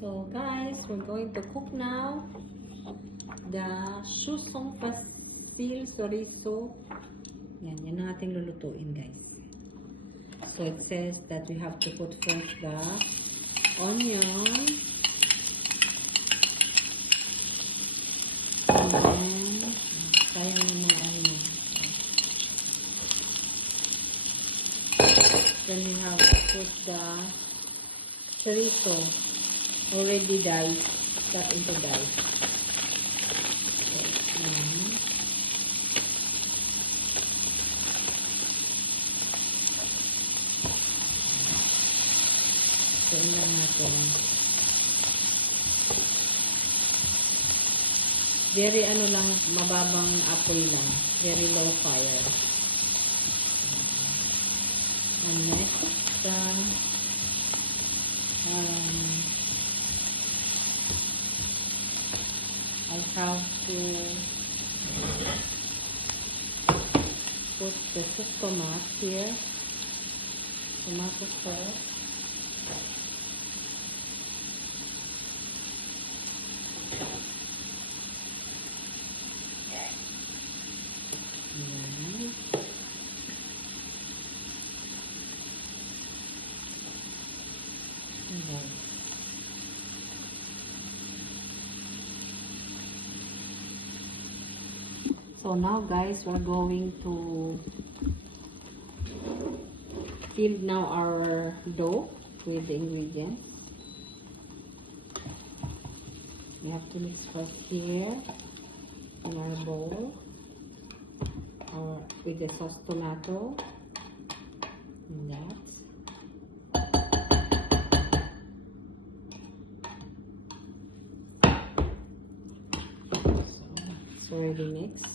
So guys, we're going to cook now the susong pasil chorizo. Yan ang ating lulutuin, guys. So it says that we have to put first the onion, and then sayang yung mga onion. Then we have to put the chorizo already diced, cut into dice. So, lang natin. Very lang, mababang apoy lang. Very low fire. And next, I have to put the tomato here. Tomato sauce. So now guys, we're going to fill now our dough with the ingredients. We have to mix first here in our bowl with the sauce tomato and that. So it's already mixed.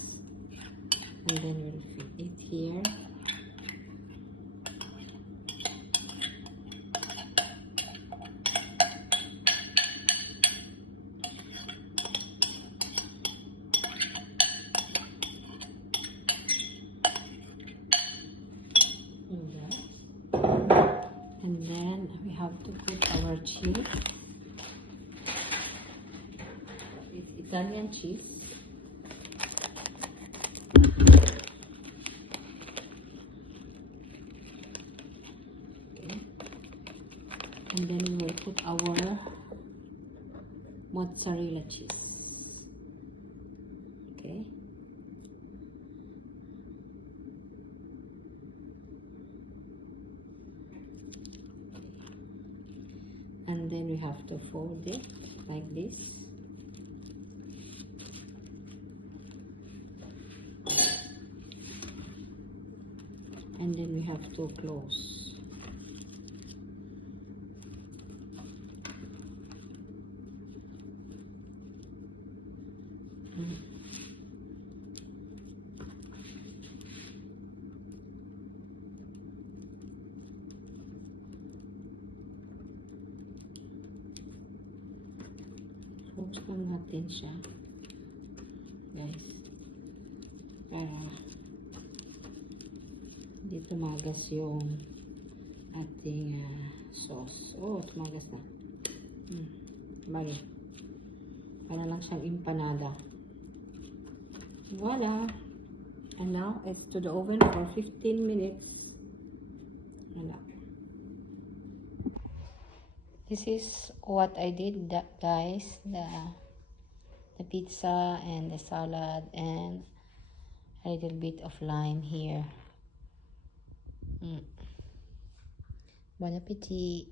And then we'll fit it here. And then we have to put our cheese. It's Italian cheese. And then we will put our mozzarella cheese. Okay. And then we have to fold it like this. And then we have to close. Close lang natin siya, guys, para hindi tumagas yung ating sauce. Oh, tumagas na. Bali, para lang siyang empanada. Voila! And now it's to the oven for 15 minutes. Voila. This is what I did, guys. The pizza and the salad and a little bit of lime here. Bon appetit.